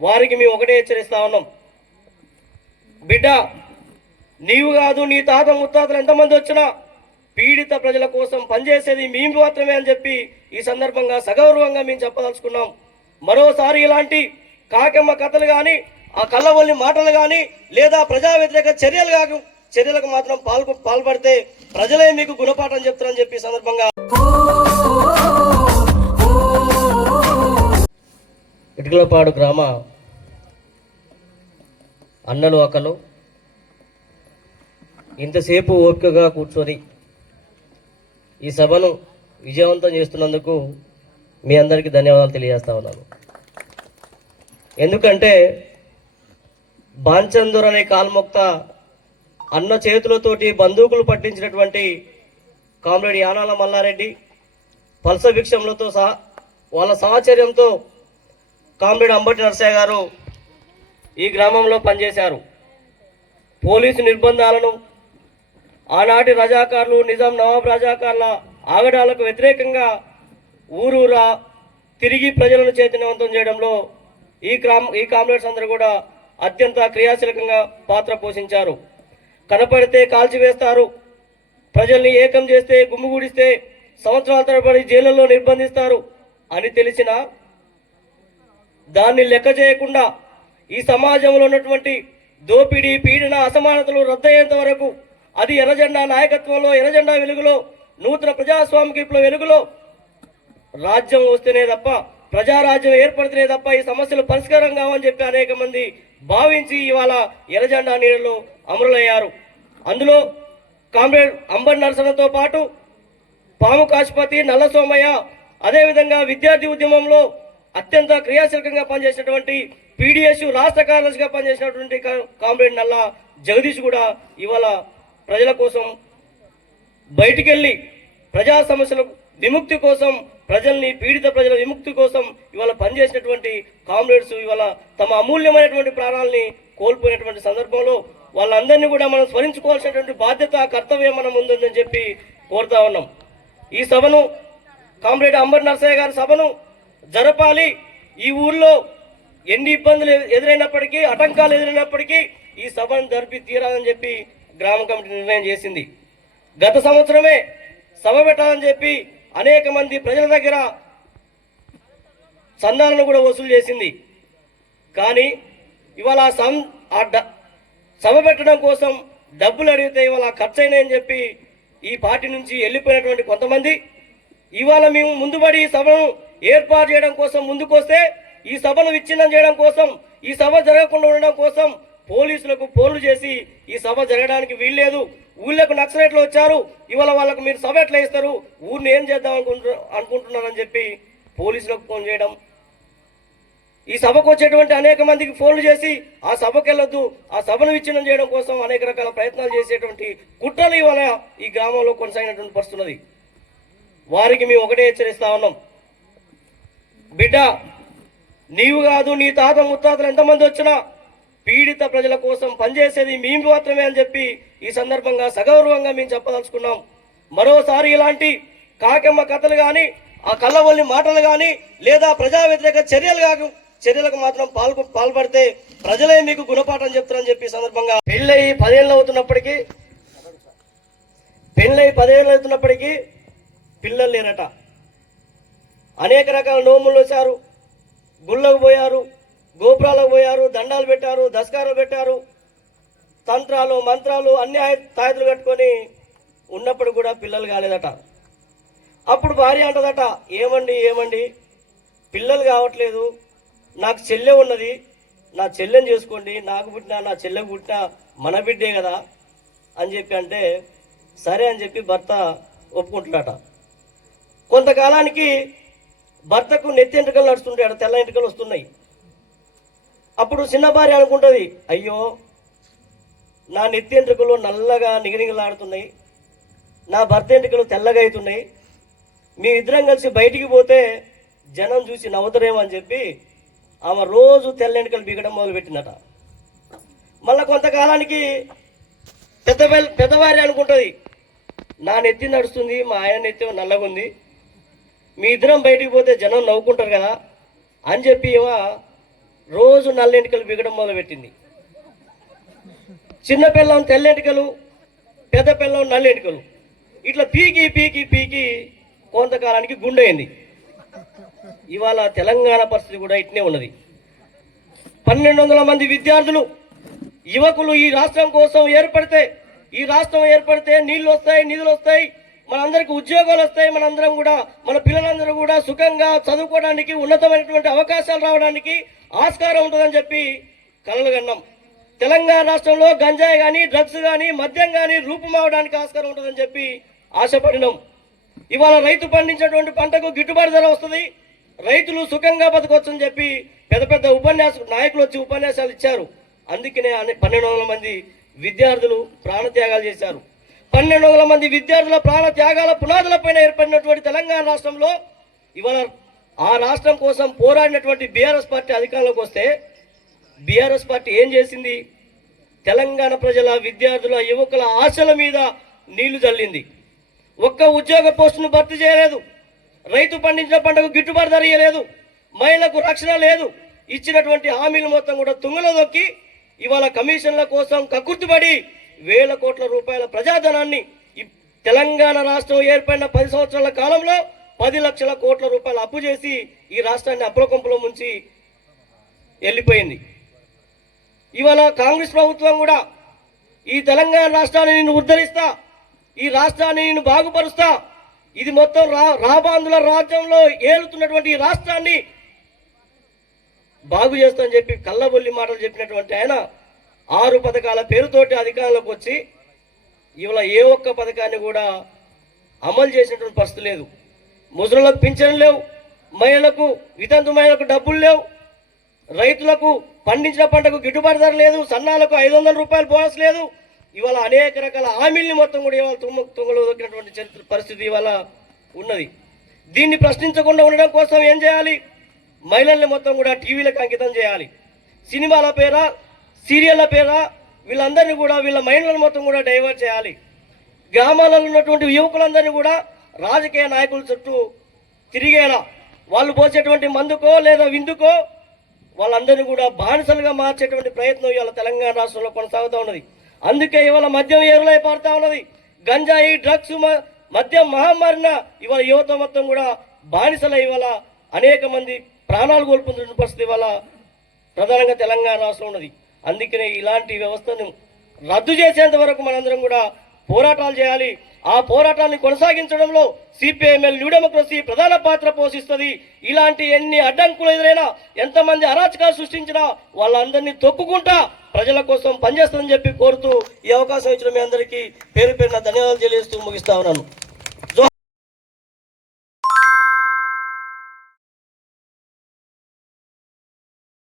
వారికి మేము ఒకటే హెచ్చరిస్తా ఉన్నాం, బిడ్డ నీవు కాదు నీ తాత ముత్తాతలు ఎంతమంది వచ్చినా పీడిత ప్రజల కోసం పనిచేసేది మేము మాత్రమే అని చెప్పి ఈ సందర్భంగా సగౌరవంగా మేము చెప్పదలుచుకున్నాం. మరోసారి ఇలాంటి కాకమ్మ కథలు కానీ ఆ కళ్ళవల్లి మాటలు కానీ లేదా ప్రజా వ్యతిరేక చర్యలకు మాత్రం పాల్పడితే ప్రజలే మీకు గుణపాఠం చెప్తారని చెప్పి సందర్భంగా ఇటుకలపాడు గ్రామ అన్నలు అక్కలు ఇంతసేపు ఓపికగా కూర్చొని ఈ సభను విజయవంతం చేస్తున్నందుకు మీ అందరికీ ధన్యవాదాలు తెలియజేస్తా ఉన్నాను. ఎందుకంటే బాంచందూర్ అనే కాల్మొక్త అన్న చేతులతోటి బందూకులు పట్టించినటువంటి కామ్రేడ్ యానాల మల్లారెడ్డి పల్స భిక్షములతో సహా వాళ్ళ సహచర్యంతో కామ్రేడ్ అంబటి నరసయ్య గారు ఈ గ్రామంలో పనిచేశారు. పోలీసు నిర్బంధాలను, ఆనాటి రజాకారులు, నిజాం నవాబ్ రజాకారుల ఆగడాలకు వ్యతిరేకంగా ఊరూరా తిరిగి ప్రజలను చైతన్యవంతం చేయడంలో ఈ కామ్రేడ్స్ అందరూ కూడా అత్యంత క్రియాశీలకంగా పాత్ర పోషించారు. కనపడితే కాల్చివేస్తారు, ప్రజల్ని ఏకం చేస్తే గుమ్మిగూడిస్తే సంవత్సరాల తరబడి జైళ్లలో నిర్బంధిస్తారు అని తెలిసినా దాన్ని లెక్క చేయకుండా ఈ సమాజంలో ఉన్నటువంటి దోపిడీ, పీడన, అసమానతలు రద్దయ్యేంత వరకు, అది ఎర్రజెండా నాయకత్వంలో, ఎర్రజెండా వెలుగులో, నూతన ప్రజాస్వామిక విప్లవ వెలుగులో రాజ్యం వస్తేనే తప్ప, ప్రజారాజ్యం ఏర్పడితేనే తప్ప ఈ సమస్యలు పరిష్కారం కావని చెప్పి అనేక మంది భావించి ఇవాళ ఎర్రజెండా నీడలో అమరులయ్యారు. అందులో కామ్రేడ్ అంబటి నరసన్నతో పాటు పాము కాశపతి, నల్ల సోమయ్య, అదేవిధంగా విద్యార్థి ఉద్యమంలో అత్యంత క్రియాశీలకంగా పనిచేసినటువంటి పీడిఎస్ రాష్ట్ర కార్యదర్శిగా పనిచేసినటువంటి కామ్రేడ్ నల్ల జగదీష్ కూడా ఇవాళ ప్రజల కోసం బయటికెళ్ళి ప్రజా సమస్యల విముక్తి కోసం, ప్రజల్ని, పీడిత ప్రజల విముక్తి కోసం ఇవాళ పనిచేసినటువంటి కామ్రేడ్స్ ఇవాళ తమ అమూల్యమైనటువంటి ప్రాణాలని కోల్పోయినటువంటి సందర్భంలో వాళ్ళందరినీ కూడా మనం స్మరించుకోవాల్సినటువంటి బాధ్యత, కర్తవ్యం మనం ఉందని చెప్పి కోరుతా ఉన్నాం. ఈ సభను, కామ్రేడ్ అంబటి నరసయ్య గారి సభను జరపాలి. ఈ ఊర్లో ఎన్ని ఇబ్బందులు ఎదురైనప్పటికీ, ఆటంకాలు ఎదురైనప్పటికీ ఈ సభను జరిపి తీరాలని చెప్పి గ్రామ కమిటీ నిర్ణయం చేసింది. గత సంవత్సరమే సభ పెట్టాలని చెప్పి అనేక మంది ప్రజల దగ్గర చందాలను కూడా వసూలు చేసింది. కానీ ఇవాళ సభ పెట్టడం కోసం డబ్బులు అడిగితే ఇవాళ ఖర్చు అయినాయని చెప్పి ఈ పార్టీ నుంచి వెళ్ళిపోయినటువంటి కొంతమంది ఇవాళ మేము ముందుబడి ఈ సభను ఏర్పాటు చేయడం కోసం ముందుకొస్తే, ఈ సభను విచ్ఛిన్నం చేయడం కోసం, ఈ సభ జరగకుండా ఉండడం కోసం పోలీసులకు ఫోన్లు చేసి ఈ సభ జరగడానికి వీల్లేదు, ఊళ్ళకు నక్సలైట్లు వచ్చారు, ఇవాళ వాళ్ళకు మీరు సభ ఎట్లా ఇస్తారు, ఊరిని ఏం చేద్దాం అనుకుంటున్నారని చెప్పి పోలీసులకు ఫోన్ చేయడం, ఈ సభకు వచ్చేటువంటి అనేక మందికి ఫోన్లు చేసి ఆ సభకు వెళ్ళొద్దు, ఆ సభను విచ్ఛిన్నం చేయడం కోసం అనేక రకాల ప్రయత్నాలు చేసేటువంటి కుట్రలు ఇవాళ ఈ గ్రామంలో కొనసాగినటువంటి పరిస్థితున్నది. వారికి మేము ఒకటే హెచ్చరిస్తా ఉన్నాం, బిడ్డ నీవు కాదు నీ తాత ముత్తాతలు ఎంతమంది వచ్చినా పీడిత ప్రజల కోసం పనిచేసేది మేము మాత్రమే అని చెప్పి ఈ సందర్భంగా సగౌరవంగా మేము చెప్పదలుచుకున్నాం. మరోసారి ఇలాంటి కాకమ్మ కథలు కానీ ఆ కళ్ళవల్లి మాటలు కానీ లేదా ప్రజా వ్యతిరేక చర్యలకు మాత్రం పాల్పడితే ప్రజలే మీకు గుణపాఠం చెప్తారని చెప్పి సందర్భంగా పెళ్ళయి 10 ఏళ్ళు అవుతున్నప్పటికీ పిల్లలు లేరట. అనేక రకాల నోములు వచ్చారు, గుళ్ళకు పోయారు, గోపురాలకు పోయారు, దండాలు పెట్టారు, దస్కారాలు పెట్టారు, తంత్రాలు, మంత్రాలు అన్ని తాయతులు కట్టుకొని ఉన్నప్పుడు కూడా పిల్లలు కాలేదట. అప్పుడు భార్య అంటదట, ఏమండి పిల్లలు కావట్లేదు, నాకు చెల్లె ఉన్నది, నా చెల్లెని చేసుకోండి, నాకు పుట్టినా నా చెల్లెకు పుట్టినా మన బిడ్డే కదా అని చెప్పి అంటే సరే అని చెప్పి భర్త ఒప్పుకుంటున్నాట. కొంతకాలానికి భర్తకు నెత్తి ఎంట్రుకలు నడుస్తుంటాయి, తెల్ల ఎంట్రుకలు వస్తున్నాయి. అప్పుడు చిన్న భార్య అనుకుంటుంది, అయ్యో నా నెత్తి ఎంట్రుకలు నల్లగా నిగనిగలాడుతున్నాయి, నా భర్త ఎంట్రుకలు తెల్లగా అవుతున్నాయి, మీ ఇద్దరం కలిసి బయటికి పోతే జనం చూసి నవ్వుతారేమో అని చెప్పి ఆమె రోజు తెల్ల ఎంట్రుకలు బీగడం మొదలుపెట్టిందట. మళ్ళీ కొంతకాలానికి పెద్దవారి అనుకుంటుంది, నా నెత్తి నడుస్తుంది, మా ఆయన నెత్తి నల్లగా ఉంది, మీ ఇద్దరం బయటికి పోతే జనం నవ్వుకుంటారు కదా అని చెప్పి రోజు నల్లెంటికలు బిగడం మొదలుపెట్టింది. చిన్న పిల్లం తెల్లెంటికలు, పెద్ద పిల్లం నల్లెంటికలు, ఇట్లా పీకి పీకి పీకి కొంతకాలానికి గుండెయింది. ఇవాళ తెలంగాణ పరిస్థితి కూడా ఇట్నే ఉన్నది. 1200 మంది విద్యార్థులు, యువకులు ఈ రాష్ట్రం కోసం ఈ రాష్ట్రం ఏర్పడితే నీళ్లు వస్తాయి, నిధులు వస్తాయి, మనందరికీ ఉద్యోగాలు వస్తాయి, మనందరం కూడా మన పిల్లలందరూ కూడా సుఖంగా చదువుకోవడానికి, ఉన్నతమైనటువంటి అవకాశాలు రావడానికి ఆస్కారం ఉంటుందని చెప్పి కలలు కన్నాం. తెలంగాణ రాష్ట్రంలో గంజాయి కానీ, డ్రగ్స్ కానీ, మద్యం కానీ రూపుమావడానికి ఆస్కారం ఉంటుందని చెప్పి ఆశపడినాం. ఇవాళ రైతు పండించినటువంటి పంటకు గిట్టుబాటు ధర వస్తుంది, రైతులు సుఖంగా బతకొచ్చని చెప్పి పెద్ద పెద్ద నాయకులు వచ్చి ఉపన్యాసాలు ఇచ్చారు. అందుకనే 1200 మంది విద్యార్థులు ప్రాణత్యాగాలు చేశారు. 1200 మంది విద్యార్థుల ప్రాణత్యాగాల పునాదులపైన ఏర్పడినటువంటి తెలంగాణ రాష్ట్రంలో ఇవాళ ఆ రాష్ట్రం కోసం పోరాడినటువంటి బీఆర్ఎస్ పార్టీ అధికారంలోకి వస్తే బీఆర్ఎస్ పార్టీ ఏం చేసింది? తెలంగాణ ప్రజల, విద్యార్థుల, యువకుల ఆశల మీద నీళ్లు చల్లింది. ఒక్క ఉద్యోగ పోస్టును భర్తీ చేయలేదు, రైతు పండించిన పంటకు గిట్టుబాటు ధర ఇయ్యలేదు, మహిళలకు రక్షణ లేదు. ఇచ్చినటువంటి హామీలు మొత్తం కూడా తుంగలో దొక్కి ఇవాళ కమిషన్ల కోసం కక్కుర్తిపడి వేల కోట్ల రూపాయల ప్రజాధనాన్ని తెలంగాణ రాష్ట్రం ఏర్పడిన 10 సంవత్సరాల కాలంలో 10 లక్షల కోట్ల రూపాయలు అప్పు చేసి ఈ రాష్ట్రాన్ని అప్రకంపులో ముంచి వెళ్ళిపోయింది. ఇవాళ కాంగ్రెస్ ప్రభుత్వం కూడా ఈ తెలంగాణ రాష్ట్రాన్ని నేను ఉద్ధరిస్తా, ఈ రాష్ట్రాన్ని నేను బాగుపరుస్తా, ఇది మొత్తం రాబాందుల రాజ్యంలో ఏలుతున్నటువంటి ఈ రాష్ట్రాన్ని బాగు చేస్తానని చెప్పి కళ్ళబొల్లి మాటలు చెప్పినటువంటి ఆయన 6 పథకాల పేరుతోటి అధికారంలోకి వచ్చి ఇవాళ ఏ ఒక్క పథకాన్ని కూడా అమలు చేసినటువంటి పరిస్థితి లేదు. ముసలులకు పింఛన్లు లేవు, మహిళలకు, వితంతు మహిళలకు డబ్బులు లేవు, రైతులకు పండించిన పంటకు గిట్టుబాటు ధర లేదు, సన్నాలకు 500 రూపాయలు బోనస్ లేదు. ఇవాళ అనేక రకాల హామీల్ని మొత్తం కూడా ఇవాళ తుంగలో దొరికినటువంటి పరిస్థితి ఇవాళ ఉన్నది. దీన్ని ప్రశ్నించకుండా ఉండడం కోసం ఏం చేయాలి? మహిళల్ని మొత్తం కూడా టీవీలకు అంకితం చేయాలి. సినిమాల పేర, సీరియళ్ల పేర వీళ్ళందరినీ కూడా, వీళ్ళ మైండ్లను మొత్తం కూడా డైవర్ట్ చేయాలి. గ్రామాలలో ఉన్నటువంటి యువకులందరినీ కూడా రాజకీయ నాయకుల చుట్టూ తిరిగేలా, వాళ్ళు పోసేటువంటి మందుకో లేదా విందుకో వాళ్ళందరినీ కూడా బానిసలుగా మార్చేటువంటి ప్రయత్నం ఇవాళ తెలంగాణ రాష్ట్రంలో కొనసాగుతూ ఉన్నది. అందుకే ఇవాళ మద్యం ఏరులై పారుతా ఉన్నది. గంజాయి, డ్రగ్స్, మద్యం మహమ్మారిన ఇవాళ యువత మొత్తం కూడా బానిసలై ఇవాళ అనేక మంది ప్రాణాలు కోల్పోతున్న పరిస్థితి ఇవాళ ప్రధానంగా తెలంగాణ రాష్ట్రంలో ఉన్నది. అందుకనే ఇలాంటి వ్యవస్థను రద్దు చేసేంత వరకు మనందరం కూడా పోరాటాలు చేయాలి. ఆ పోరాటాన్ని కొనసాగించడంలో సిపిఐఎంఎల్ న్యూ డెమోక్రసీ ప్రధాన పాత్ర పోషిస్తుంది. ఇలాంటి ఎన్ని అడ్డంకులు ఎదురైనా, ఎంతమంది అరాచకాలు సృష్టించినా వాళ్ళందరినీ తొక్కుకుంటా ప్రజల కోసం పనిచేస్తుందని చెప్పి కోరుతూ ఈ అవకాశం ఇచ్చిన మీ అందరికీ పేరు పేరున ధన్యవాదాలు తెలియజేస్తూ ముగిస్తా ఉన్నాను.